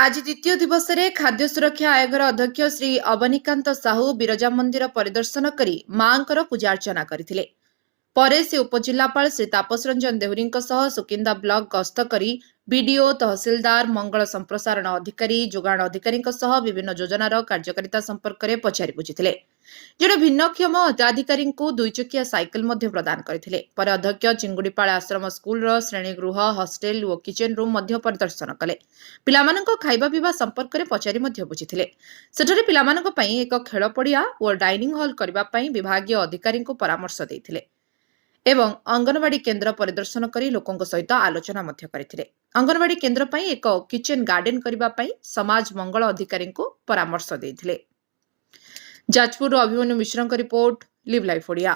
आज द्वितीय दिवस में खाद्य सुरक्षा आयोगर अध्यक्ष श्री अवनीकांत साहू बिरजा मंदिर परिदर्शन कर मांकर पूजा अर्चना करथिले। परे से उपजिल्लापाल श्री तापस रंजन देहुरी सुकिंदा ब्लॉक गस्त करी बीडीओ तहसीलदार मंगल संप्रसारण अधिकारी जोगाण अधिकारी विभिन्न योजनार कार्यकारिता संपर्क में पचारि बुझिथिले। जड़े भिन्नक्षम हिताधिकारी दुईचकिया साइकेल प्रदान करथिले। पर अध्यक्ष चिंगुड़ीपाड़ आश्रम स्कूल श्रेणीगृह हॉस्टेल और किचेन रूम परिदर्शन कले। पिलामानंको खाइबा पीवा संपर्क में पचारि बुझिथिले। सेठारे पिलामानंको पई एक खेल पड़िया और डाइनिंग हॉल करबा पई विभागीय अधिकारी परामर्श देथिले एवं अंगनवाड़ी केन्द्र परिदर्शन कर लोकों सहित आलोचना करथिले। अंगनवाड़ी केन्द्र पई एक किचेन गार्डन करबा पई समाज मंगल अधिकारी परामर्श देथिले। जाजपुर अभिमन्यु मिश्र रिपोर्ट लिव लाइफ ओडिया।